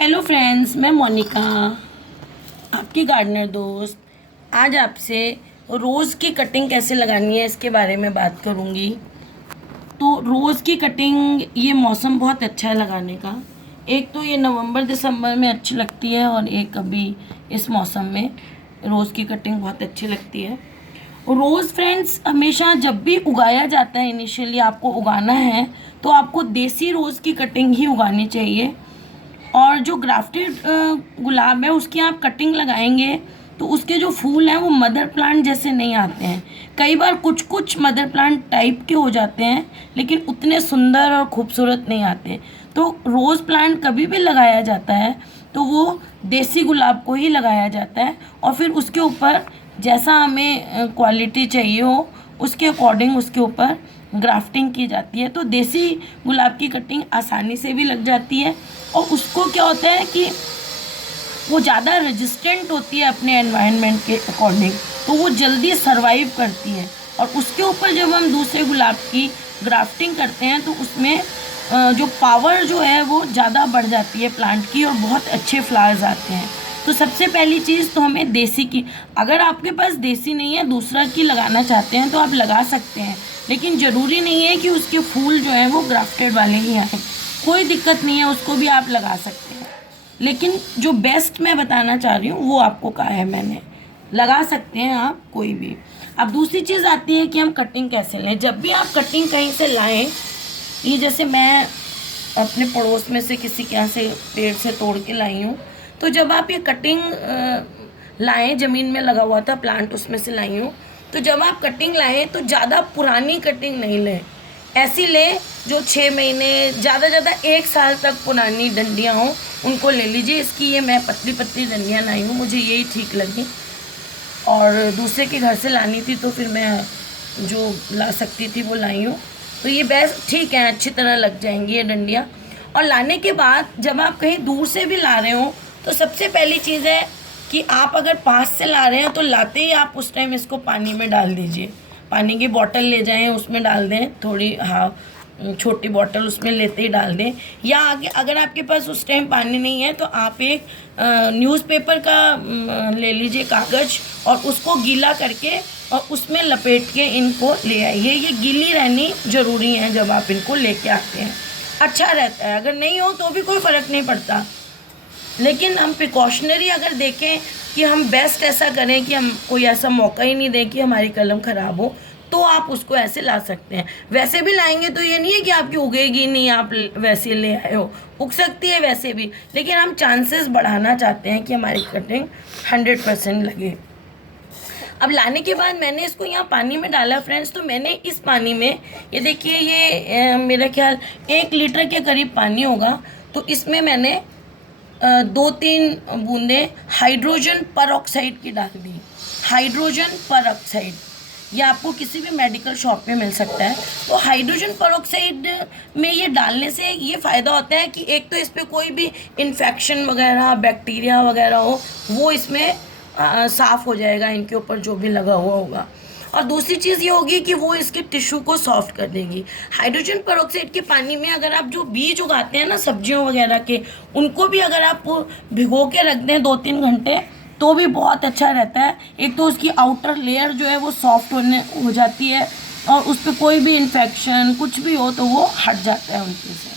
Hello friends, मैं मोनिका, आपकी gardener दोस्त। आज आपसे रोज़ की कटिंग कैसे लगानी है इसके बारे में बात करूँगी। तो रोज़ की कटिंग, ये मौसम बहुत अच्छा है लगाने का। एक तो ये नवंबर दिसंबर में अच्छी लगती है और एक अभी इस मौसम में रोज़ की कटिंग बहुत अच्छी लगती है। रोज़ फ्रेंड्स हमेशा जब भी उगाया जाता है, इनिशियली आपको उगाना है तो आपको देसी रोज़ की कटिंग ही उगानी चाहिए। और जो ग्राफ्टेड गुलाब है उसकी आप कटिंग लगाएंगे तो उसके जो फूल हैं वो मदर प्लांट जैसे नहीं आते हैं। कई बार कुछ कुछ मदर प्लांट टाइप के हो जाते हैं लेकिन उतने सुंदर और खूबसूरत नहीं आते। तो रोज़ प्लांट कभी भी लगाया जाता है तो वो देसी गुलाब को ही लगाया जाता है और फिर उसके ऊपर जैसा हमें क्वालिटी चाहिए हो उसके अकॉर्डिंग उसके ऊपर ग्राफ्टिंग की जाती है। तो देसी गुलाब की कटिंग आसानी से भी लग जाती है और उसको क्या होता है कि वो ज़्यादा रेजिस्टेंट होती है अपने एनवायरनमेंट के अकॉर्डिंग, तो वो जल्दी सरवाइव करती है। और उसके ऊपर जब हम दूसरे गुलाब की ग्राफ्टिंग करते हैं तो उसमें जो पावर जो है वो ज़्यादा बढ़ जाती है प्लांट की और बहुत अच्छे फ्लावर्स आते हैं। तो सबसे पहली चीज़ तो हमें देसी की, अगर आपके पास देसी नहीं है दूसरा की लगाना चाहते हैं तो आप लगा सकते हैं, लेकिन ज़रूरी नहीं है कि उसके फूल जो हैं वो ग्राफ्टेड वाले ही आए। कोई दिक्कत नहीं है, उसको भी आप लगा सकते हैं। लेकिन जो बेस्ट मैं बताना चाह रही हूँ वो आपको कहा है मैंने, लगा सकते हैं आप कोई भी। अब दूसरी चीज़ आती है कि हम कटिंग कैसे लें। जब भी आप कटिंग कहीं से लाएं, ये जैसे मैं अपने पड़ोस में से किसी के यहाँ से पेड़ से तोड़ के लाई हूँ, तो जब आप ये कटिंग लाएं, ज़मीन में लगा हुआ था प्लांट उसमें से लाई हूँ, तो जब आप कटिंग लाएं तो ज़्यादा पुरानी कटिंग नहीं लें, ऐसी लें जो 6 महीने ज़्यादा 1 साल तक पुरानी डंडियाँ हों उनको ले लीजिए। इसकी ये मैं पतली पतली डंडियाँ लाई हूँ, मुझे यही ठीक लगी और दूसरे के घर से लानी थी तो फिर मैं जो ला सकती थी वो लाई हूँ। तो ये बेस्ट ठीक है, अच्छी तरह लग जाएंगी ये डंडियाँ। और लाने के बाद जब आप कहीं दूर से भी ला रहे हो तो सबसे पहली चीज़ है कि आप अगर पास से ला रहे हैं तो लाते ही आप उस टाइम इसको पानी में डाल दीजिए। पानी की बोतल ले जाएं, उसमें डाल दें थोड़ी, हाँ छोटी बोतल उसमें लेते ही डाल दें। या आगे अगर आपके पास उस टाइम पानी नहीं है तो आप एक न्यूज़पेपर का ले लीजिए कागज़ और उसको गीला करके और उसमें लपेट के इनको ले आइए। ये गीली रहनी ज़रूरी है जब आप इनको लेके आते हैं, अच्छा रहता है। अगर नहीं हो तो भी कोई फ़र्क नहीं पड़ता, लेकिन हम प्रिकॉशनरी अगर देखें कि हम बेस्ट ऐसा करें कि हम कोई ऐसा मौका ही नहीं दें कि हमारी कलम ख़राब हो, तो आप उसको ऐसे ला सकते हैं। वैसे भी लाएंगे तो ये नहीं है कि आपकी उगेगी नहीं, आप वैसे ले आए हो, उग सकती है वैसे भी, लेकिन हम चांसेस बढ़ाना चाहते हैं कि हमारी कटिंग 100% लगे। अब लाने के बाद मैंने इसको यहाँ पानी में डाला फ्रेंड्स, तो मैंने इस पानी में, ये देखिए ये मेरा ख्याल 1 लीटर के करीब पानी होगा, तो इसमें मैंने 2-3 बूंदें हाइड्रोजन परऑक्साइड की डाल दी। हाइड्रोजन परऑक्साइड ये आपको किसी भी मेडिकल शॉप में मिल सकता है। तो हाइड्रोजन परऑक्साइड में ये डालने से ये फ़ायदा होता है कि एक तो इस पर कोई भी इन्फेक्शन वगैरह बैक्टीरिया वगैरह हो वो इसमें साफ़ हो जाएगा, इनके ऊपर जो भी लगा हुआ होगा। और दूसरी चीज़ ये होगी कि वो इसके टिश्यू को सॉफ्ट कर देगी। हाइड्रोजन परऑक्साइड के पानी में अगर आप जो बीज उगाते हैं ना सब्जियों वगैरह के, उनको भी अगर आप भिगो के रख दें 2-3 घंटे तो भी बहुत अच्छा रहता है। एक तो उसकी आउटर लेयर जो है वो सॉफ्ट हो जाती है और उस पर कोई भी इन्फेक्शन कुछ भी हो तो वो हट जाता है उनके से।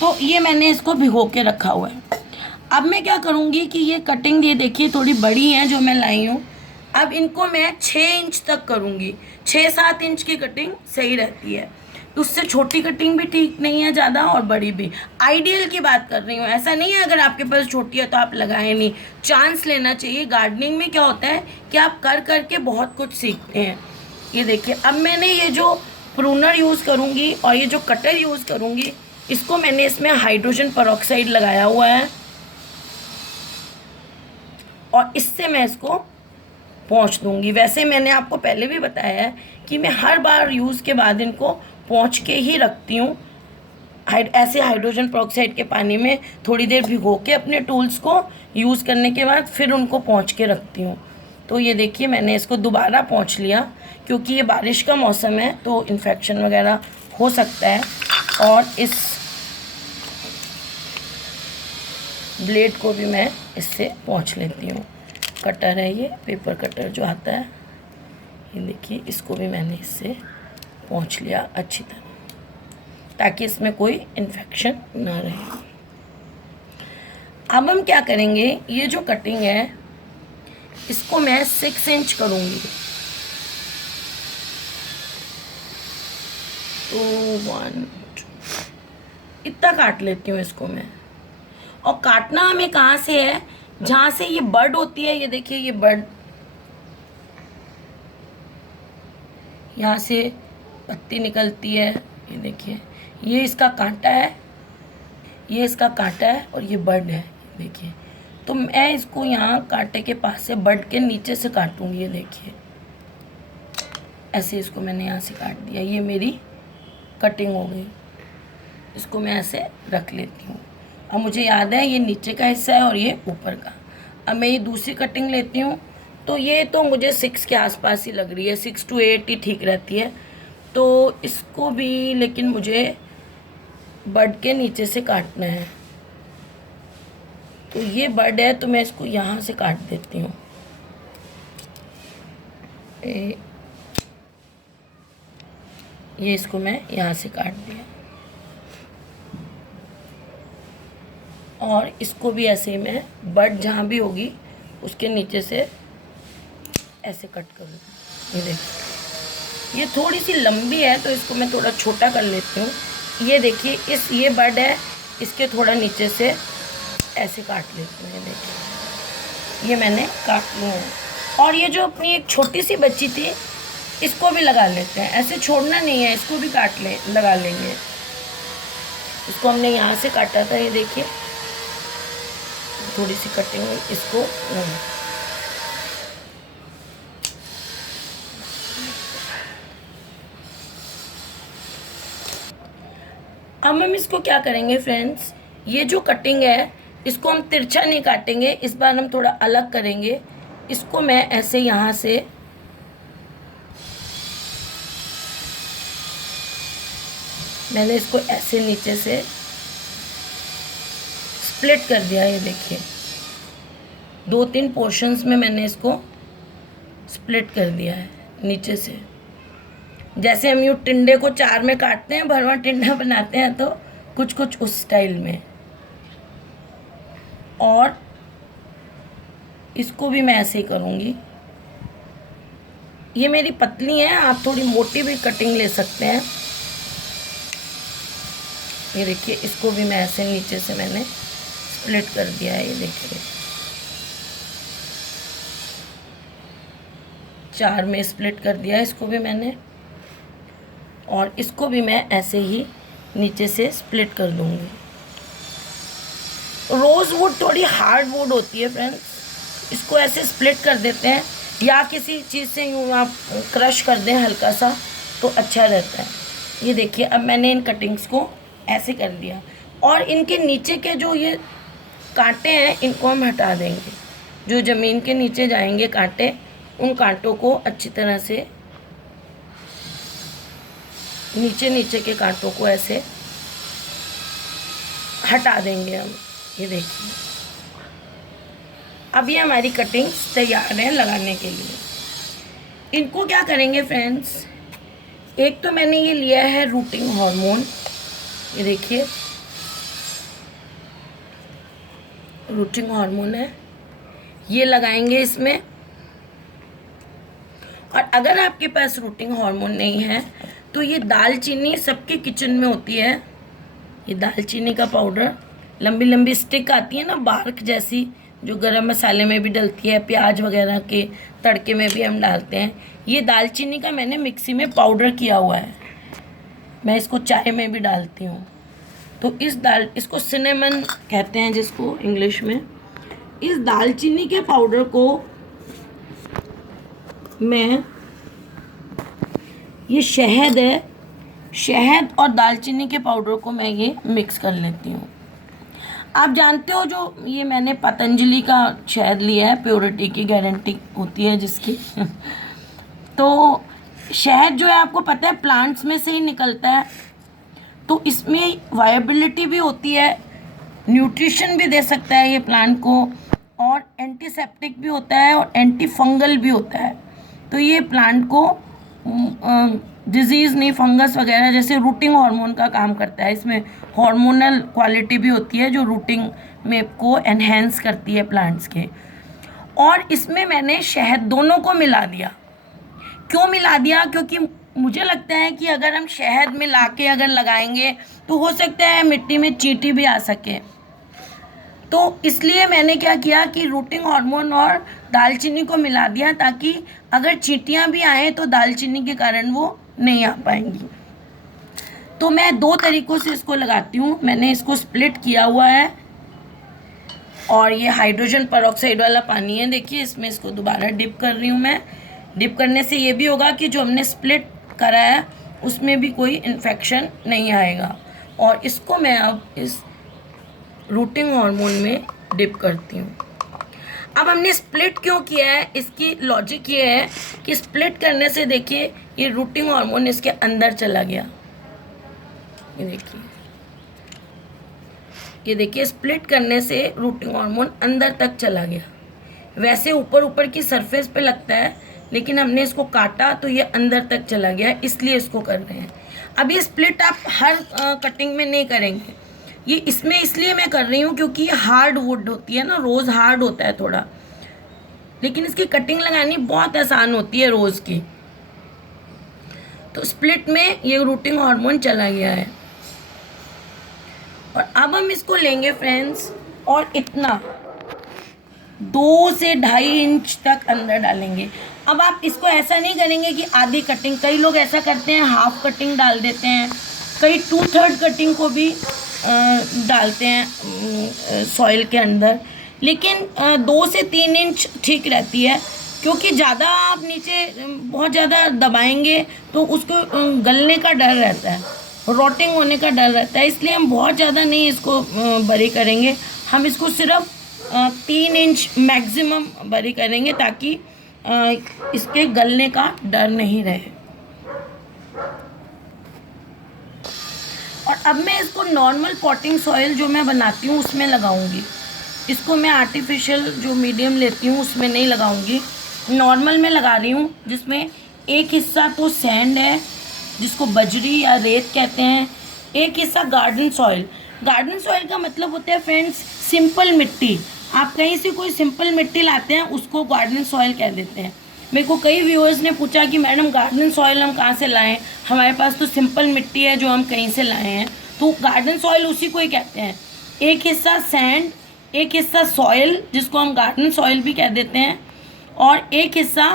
तो ये मैंने इसको भिगो के रखा हुआ है। अब मैं क्या करूँगी कि ये कटिंग, ये देखिए थोड़ी बड़ी है जो मैं लाई हूँ, अब इनको मैं 6 इंच तक करूँगी। 6-7 इंच की कटिंग सही रहती है, उससे छोटी कटिंग भी ठीक नहीं है ज़्यादा और बड़ी भी। आइडियल की बात कर रही हूँ, ऐसा नहीं है अगर आपके पास छोटी है तो आप लगाएं नहीं, चांस लेना चाहिए। गार्डनिंग में क्या होता है कि आप कर करके बहुत कुछ सीखते हैं। ये देखिए अब मैंने ये जो प्रूनर यूज़ करूँगी और ये जो कटर यूज़ करूँगी, इसको मैंने इसमें हाइड्रोजन परऑक्साइड लगाया हुआ है और इससे मैं इसको पोंछ दूँगी। वैसे मैंने आपको पहले भी बताया है कि मैं हर बार यूज़ के बाद इनको पोंछ के ही रखती हूँ। ऐसे हाइड्रोजन परऑक्साइड के पानी में थोड़ी देर भिगो के अपने टूल्स को यूज़ करने के बाद फिर उनको पोंछ के रखती हूँ। तो ये देखिए मैंने इसको दोबारा पोंछ लिया, क्योंकि ये बारिश का मौसम है तो इन्फेक्शन वगैरह हो सकता है। और ब्लेड को भी मैं इससे पोंछ लेती हूँ। कटर है ये, पेपर कटर जो आता है, ये देखिए, इसको भी मैंने इससे पोंछ लिया अच्छी तरह, ताकि इसमें कोई इन्फेक्शन ना रहे। अब हम क्या करेंगे, ये जो कटिंग है इसको मैं 6 इंच करूँगी। तो 1 2 इतना काट लेती हूँ इसको मैं। और काटना हमें कहाँ से है, जहाँ से ये बर्ड होती है, ये देखिए ये बर्ड, यहाँ से पत्ती निकलती है, ये देखिए, ये इसका कांटा है, ये इसका कांटा है और ये बर्ड है, देखिए। तो मैं इसको यहाँ कांटे के पास से बर्ड के नीचे से काटूंगी, ये देखिए, ऐसे इसको मैंने यहाँ से काट दिया। ये मेरी कटिंग हो गई। इसको मैं ऐसे रख लेती हूँ। अब मुझे याद है ये नीचे का हिस्सा है और ये ऊपर का। अब मैं ये दूसरी कटिंग लेती हूँ। तो ये तो मुझे 6 के आसपास ही लग रही है, 6 to 8 ही ठीक रहती है। तो इसको भी लेकिन मुझे बर्ड के नीचे से काटना है। तो ये बर्ड है तो मैं इसको यहाँ से काट देती हूँ। ये इसको मैं यहाँ से काट दिया और इसको भी ऐसे ही मैं बर्ड जहाँ भी होगी उसके नीचे से ऐसे कट कर लूँ। ये देखिए, ये थोड़ी सी लंबी है तो इसको मैं थोड़ा छोटा कर लेती हूँ। ये देखिए, ये बर्ड है, इसके थोड़ा नीचे से ऐसे काट लेती हूँ। ये देखिए, ये मैंने काट लिया है। और ये जो अपनी एक छोटी सी बच्ची थी, इसको भी लगा लेते हैं। ऐसे छोड़ना नहीं है, इसको भी लगा लेंगे। इसको हमने यहाँ से काटा था, ये देखिए, थोड़ी सी कटिंग इसको अब हम इसको क्या करेंगे फ्रेंड्स, ये जो कटिंग है इसको हम तिरछा नहीं काटेंगे, इस बार हम थोड़ा अलग करेंगे। इसको मैं ऐसे यहाँ से मैंने इसको ऐसे नीचे से स्प्लिट कर दिया। ये देखिए, 2-3 पोर्शंस में मैंने इसको स्प्लिट कर दिया है नीचे से। जैसे हम यूँ टिंडे को 4 में काटते हैं, भरवा टिंडा बनाते हैं, तो कुछ कुछ उस स्टाइल में। और इसको भी मैं ऐसे ही करूँगी। ये मेरी पतली है, आप थोड़ी मोटी भी कटिंग ले सकते हैं। ये देखिए, इसको भी मैं ऐसे नीचे से मैंने स्प्लिट कर दिया है। ये देखिए, 4 में स्प्लिट कर दिया है इसको भी मैंने। और इसको भी मैं ऐसे ही नीचे से स्प्लिट कर दूँगी। रोज़ वुड थोड़ी हार्ड वुड होती है फ्रेंड्स, इसको ऐसे स्प्लिट कर देते हैं या किसी चीज़ से यूँ आप क्रश कर दें हल्का सा, तो अच्छा रहता है। ये देखिए, अब मैंने इन कटिंग्स को ऐसे कर दिया। और इनके नीचे के जो ये कांटे हैं इनको हम हटा देंगे। जो ज़मीन के नीचे जाएंगे कांटे, उन कांटों को अच्छी तरह से, नीचे के कांटों को ऐसे हटा देंगे हम। ये देखिए, अब ये हमारी कटिंग्स तैयार है लगाने के लिए। इनको क्या करेंगे फ्रेंड्स, एक तो मैंने ये लिया है रूटिंग हार्मोन, ये देखिए रूटिंग हार्मोन है, ये लगाएंगे इसमें। और अगर आपके पास रूटिंग हार्मोन नहीं है तो ये दालचीनी सबके किचन में होती है। ये दालचीनी का पाउडर, लंबी लंबी स्टिक आती है ना, बार्क जैसी, जो गरम मसाले में भी डलती है, प्याज वगैरह के तड़के में भी हम डालते हैं। ये दालचीनी का मैंने मिक्सी में पाउडर किया हुआ है, मैं इसको चाय में भी डालती हूँ। तो इसको सिनेमन कहते हैं जिसको इंग्लिश में। इस दालचीनी के पाउडर को मैं, ये शहद है, शहद और दालचीनी के पाउडर को मैं ये मिक्स कर लेती हूँ। आप जानते हो जो ये मैंने पतंजलि का शहद लिया है, प्योरिटी की गारंटी होती है जिसकी तो शहद जो है आपको पता है प्लांट्स में से ही निकलता है, तो इसमें वायबिलिटी भी होती है न्यूट्रिशन भी दे सकता है ये प्लांट को, और एंटीसेप्टिक भी होता है और एंटी फंगल भी होता है। तो ये प्लांट को डिजीज़ नहीं, फंगस वगैरह, जैसे रूटिंग हार्मोन का काम करता है। इसमें हार्मोनल क्वालिटी भी होती है जो रूटिंग में को एनहेंस करती है प्लांट्स के। और इसमें मैंने शहद दोनों को मिला दिया। क्यों मिला दिया? क्योंकि मुझे लगता है कि अगर हम शहद मिला के अगर लगाएंगे तो हो सकता है मिट्टी में चींटी भी आ सके। तो इसलिए मैंने क्या किया कि रूटिंग हार्मोन और दालचीनी को मिला दिया, ताकि अगर चींटियाँ भी आएँ तो दालचीनी के कारण वो नहीं आ पाएंगी। तो मैं 2 तरीक़ों से इसको लगाती हूँ। मैंने इसको स्प्लिट किया हुआ है, और ये हाइड्रोजन पेरोक्साइड वाला पानी है, देखिए इसमें इसको दोबारा डिप कर रही हूँ मैं। डिप करने से ये भी होगा कि जो हमने स्प्लिट करा है उसमें भी कोई इन्फेक्शन नहीं आएगा। और इसको मैं अब इस रूटिंग हार्मोन में डिप करती हूँ। अब हमने स्प्लिट क्यों किया है, इसकी लॉजिक ये है कि स्प्लिट करने से देखिए ये रूटिंग हार्मोन इसके अंदर चला गया। ये देखिए स्प्लिट करने से रूटिंग हार्मोन अंदर तक चला गया। वैसे ऊपर ऊपर की सरफेस पे लगता है, लेकिन हमने इसको काटा तो ये अंदर तक चला गया, इसलिए इसको कर रहे हैं। अब ये स्प्लिट आप हर कटिंग में नहीं करेंगे, ये इसमें इसलिए मैं कर रही हूँ क्योंकि ये हार्ड वुड होती है ना, रोज़ हार्ड होता है थोड़ा, लेकिन इसकी कटिंग लगानी बहुत आसान होती है रोज़ की। तो स्प्लिट में ये रूटिंग हार्मोन चला गया है। और अब हम इसको लेंगे फ्रेंड्स, और इतना 2 से 2.5 इंच तक अंदर डालेंगे। अब आप इसको ऐसा नहीं करेंगे कि आधी कटिंग, कई लोग ऐसा करते हैं हाफ कटिंग डाल देते हैं, कई 2/3 कटिंग को भी डालते हैं सॉइल के अंदर, लेकिन 2 से 3 इंच ठीक रहती है। क्योंकि ज़्यादा आप नीचे बहुत ज़्यादा दबाएंगे तो उसको गलने का डर रहता है, रोटिंग होने का डर रहता है, इसलिए हम बहुत ज़्यादा नहीं इसको बरी करेंगे। हम इसको सिर्फ 3 इंच मैक्सिमम बरी करेंगे, ताकि इसके गलने का डर नहीं रहे। और अब मैं इसको नॉर्मल पॉटिंग सॉइल जो मैं बनाती हूँ उसमें लगाऊंगी। इसको मैं आर्टिफिशियल जो मीडियम लेती हूँ उसमें नहीं लगाऊंगी, नॉर्मल में लगा रही हूँ, जिसमें एक हिस्सा तो सैंड है जिसको बजरी या रेत कहते हैं, एक हिस्सा गार्डन सॉइल। गार्डन सॉइल का मतलब होता है फ्रेंड्स सिंपल मिट्टी। आप कहीं से कोई सिंपल मिट्टी लाते हैं उसको गार्डन सॉइल कह देते हैं। मेरे को कई व्यूअर्स ने पूछा कि मैडम गार्डन सॉइल हम कहाँ से लाएं, हमारे पास तो सिंपल मिट्टी है जो हम कहीं से लाए हैं। तो गार्डन सॉइल उसी को ही कहते हैं। एक हिस्सा सैंड, एक हिस्सा सॉइल जिसको हम गार्डन सॉइल भी कह देते हैं, और एक हिस्सा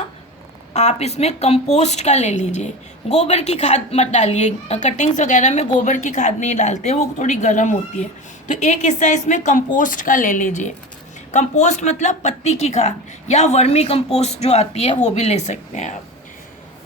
आप इसमें कंपोस्ट का ले लीजिए। गोबर की खाद मत डालिए, कटिंग्स वगैरह में गोबर की खाद नहीं डालते, वो थोड़ी गर्म होती है। तो एक हिस्सा इसमें कंपोस्ट का ले लीजिए। कंपोस्ट मतलब पत्ती की खाद, या वर्मी कंपोस्ट जो आती है वो भी ले सकते हैं आप।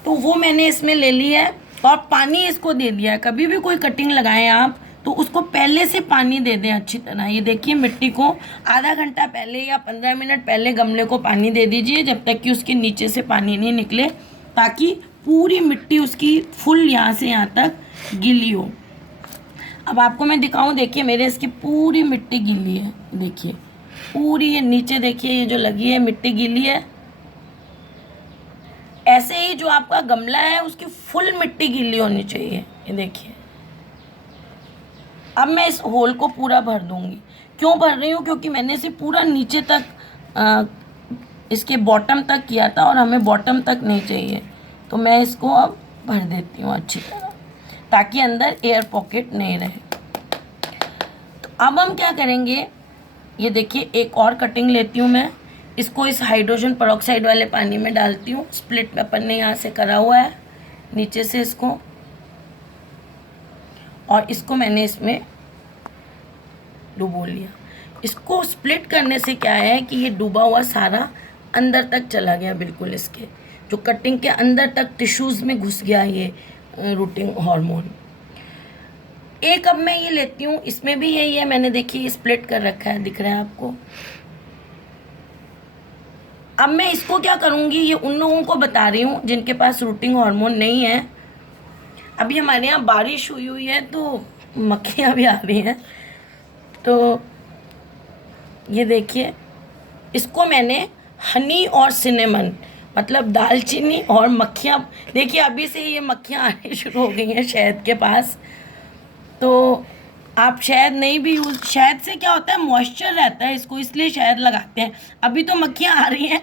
तो वो मैंने इसमें ले ली है, और पानी इसको दे दिया है। कभी भी कोई कटिंग लगाएं आप तो उसको पहले से पानी दे दें अच्छी तरह। ये देखिए मिट्टी को आधा घंटा पहले या 15 मिनट पहले गमले को पानी दे दीजिए, जब तक कि उसके नीचे से पानी नहीं निकले, ताकि पूरी मिट्टी उसकी फुल यहाँ से यहाँ तक गीली हो। अब आपको मैं दिखाऊं, देखिए मेरे इसकी पूरी मिट्टी गीली है, देखिए पूरी ये नीचे देखिए ये जो लगी है मिट्टी गीली है। ऐसे ही जो आपका गमला है उसकी फुल मिट्टी गीली होनी चाहिए। ये देखिए अब मैं इस होल को पूरा भर दूंगी। क्यों भर रही हूँ? क्योंकि मैंने इसे पूरा नीचे तक इसके बॉटम तक किया था, और हमें बॉटम तक नहीं चाहिए, तो मैं इसको अब भर देती हूँ अच्छी तरह, ताकि अंदर एयर पॉकेट नहीं रहे। तो अब हम क्या करेंगे, ये देखिए एक और कटिंग लेती हूँ मैं, इसको इस हाइड्रोजन पेरोक्साइड वाले पानी में डालती हूँ। स्प्लिट में अपन ने यहाँ से करा हुआ है नीचे से इसको, और इसको मैंने इसमें डुबो लिया। इसको स्प्लिट करने से क्या है कि ये डूबा हुआ सारा अंदर तक चला गया, बिल्कुल इसके जो कटिंग के अंदर तक टिश्यूज़ में घुस गया ये रूटिंग हार्मोन। एक अब मैं ये लेती हूँ, इसमें भी यही है, मैंने देखिए स्प्लिट कर रखा है, दिख रहा है आपको। अब मैं इसको क्या करूँगी, ये उन लोगों को बता रही हूँ जिनके पास रूटिंग हार्मोन नहीं है। अभी हमारे यहाँ बारिश हुई है तो मक्खियाँ भी आ रही हैं, तो ये देखिए, इसको मैंने हनी और सिनेमन, मतलब दालचीनी और मक्खियाँ, देखिए अभी से ये मक्खियाँ आनी शुरू हो गई हैं शहद के पास। तो आप शहद नहीं भी यूज़, शहद से क्या होता है, मॉइस्चर रहता है इसको, इसलिए शहद लगाते हैं। अभी तो मक्खियाँ आ रही हैं,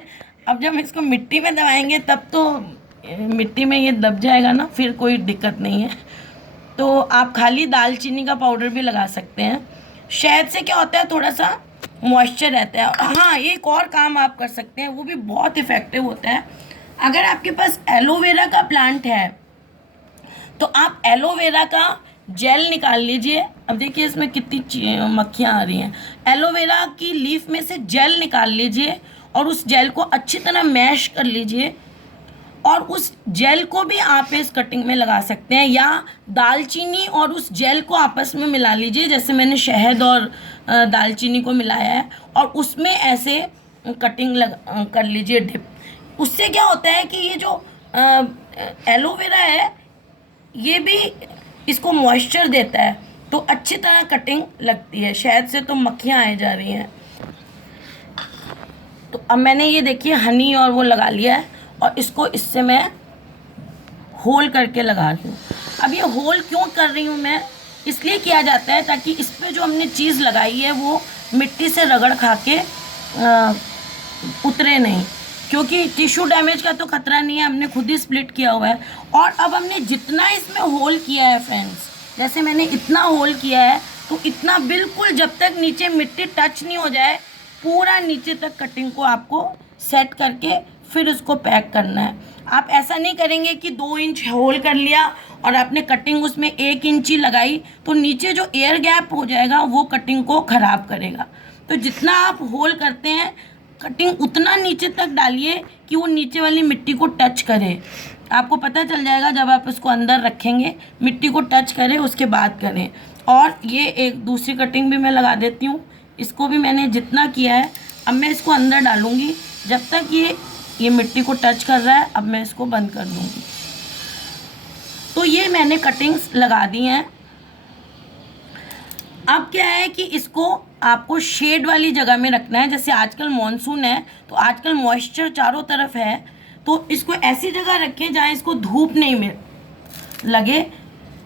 अब जब इसको मिट्टी में दबाएंगे तब तो मिट्टी में ये दब जाएगा ना, फिर कोई दिक्कत नहीं है। तो आप खाली दालचीनी का पाउडर भी लगा सकते हैं। शहद से क्या होता है, थोड़ा सा मॉइस्चर रहता है। और हाँ, एक और काम आप कर सकते हैं, वो भी बहुत इफ़ेक्टिव होता है। अगर आपके पास एलोवेरा का प्लांट है तो आप एलोवेरा का जेल निकाल लीजिए। अब देखिए इसमें कितनी मक्खियाँ आ रही हैं। एलोवेरा की लीफ में से जेल निकाल लीजिए और उस जेल को अच्छी तरह मैश कर लीजिए, और उस जेल को भी आप इस कटिंग में लगा सकते हैं, या दालचीनी और उस जेल को आपस में मिला लीजिए, जैसे मैंने शहद और दालचीनी को मिलाया है, और उसमें ऐसे कटिंग कर लीजिए डिप। उससे क्या होता है कि ये जो एलोवेरा है ये भी इसको मॉइस्चर देता है, तो अच्छी तरह कटिंग लगती है। शहद से तो मक्खियाँ आ जा रही हैं। तो अब मैंने ये देखिए हनी और वो लगा लिया है, और इसको इससे मैं होल करके लगा रही हूँ। अब ये होल क्यों कर रही हूँ मैं, इसलिए किया जाता है ताकि इस पर जो हमने चीज़ लगाई है वो मिट्टी से रगड़ खा के उतरे नहीं, क्योंकि टिश्यू डैमेज का तो खतरा नहीं है, हमने खुद ही स्प्लिट किया हुआ है। और अब हमने जितना इसमें होल किया है फ्रेंड्स, जैसे मैंने इतना होल किया है, तो इतना बिल्कुल जब तक नीचे मिट्टी टच नहीं हो जाए, पूरा नीचे तक कटिंग को आपको सेट करके फिर उसको पैक करना है। आप ऐसा नहीं करेंगे कि 2 इंच होल कर लिया और आपने कटिंग उसमें 1 इंच ही लगाई, तो नीचे जो एयर गैप हो जाएगा वो कटिंग को ख़राब करेगा। तो जितना आप होल करते हैं, कटिंग उतना नीचे तक डालिए कि वो नीचे वाली मिट्टी को टच करे। आपको पता चल जाएगा जब आप इसको अंदर रखेंगे, मिट्टी को टच करें उसके बाद करें। और ये एक दूसरी कटिंग भी मैं लगा देती हूँ। इसको भी मैंने जितना किया है, अब मैं इसको अंदर डालूँगी। जब तक ये मिट्टी को टच कर रहा है, अब मैं इसको बंद कर दूँगी। तो ये मैंने कटिंग्स लगा दी हैं। अब क्या है कि इसको आपको शेड वाली जगह में रखना है। जैसे आजकल मॉनसून है तो आजकल मॉइस्चर चारों तरफ है, तो इसको ऐसी जगह रखें जहाँ इसको धूप नहीं मिल लगे,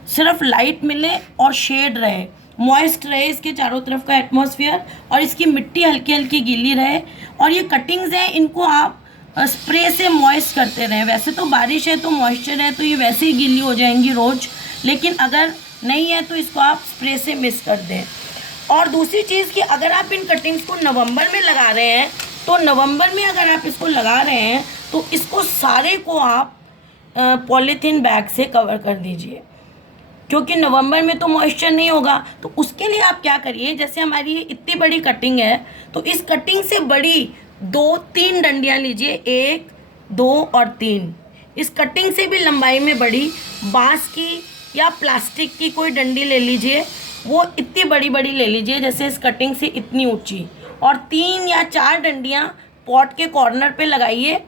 सिर्फ लाइट मिले और शेड रहे, मॉइस्ट रहे इसके चारों तरफ का एटमॉस्फेयर, और इसकी मिट्टी हल्की हल्की गीली रहे। और ये कटिंग्स हैं, इनको आप स्प्रे से मॉइस्ट करते रहें। वैसे तो बारिश है तो मॉइस्चर है तो ये वैसे ही गीली हो जाएंगी रोज़, लेकिन अगर नहीं है तो इसको आप स्प्रे से मिक्स कर दें। और दूसरी चीज़ कि अगर आप इन कटिंग्स को नवंबर में लगा रहे हैं, तो नवंबर में अगर आप इसको लगा रहे हैं तो इसको सारे को आप पॉलीथीन बैग से कवर कर दीजिए, क्योंकि नवंबर में तो मॉइस्चर नहीं होगा। तो उसके लिए आप क्या करिए, जैसे हमारी ये इतनी बड़ी कटिंग है, तो इस कटिंग से बड़ी 2-3 डंडियाँ लीजिए, 1, 2 और 3। इस कटिंग से भी लंबाई में बड़ी बांस की या प्लास्टिक की कोई डंडी ले लीजिए, वो इतनी बड़ी बड़ी ले लीजिए जैसे इस कटिंग से इतनी ऊंची, और 3 या 4 डंडियाँ पॉट के कॉर्नर पे लगाइए।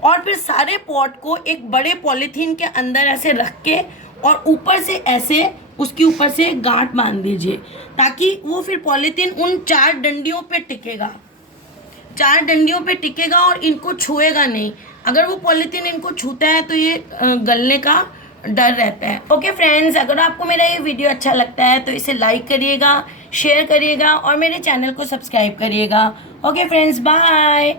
और फिर सारे पॉट को एक बड़े पॉलीथीन के अंदर ऐसे रख के और ऊपर से ऐसे उसके ऊपर से गांठ बांध दीजिए, ताकि वो फिर पॉलीथीन उन 4 डंडियों पे टिकेगा, 4 डंडियों पे टिकेगा और इनको छुएगा नहीं। अगर वो पॉलीथीन इनको छूता है तो ये गलने का डर रहता है। ओके फ्रेंड्स, अगर आपको मेरा ये वीडियो अच्छा लगता है तो इसे लाइक करिएगा, शेयर करिएगा और मेरे चैनल को सब्सक्राइब करिएगा। Okay friends, bye.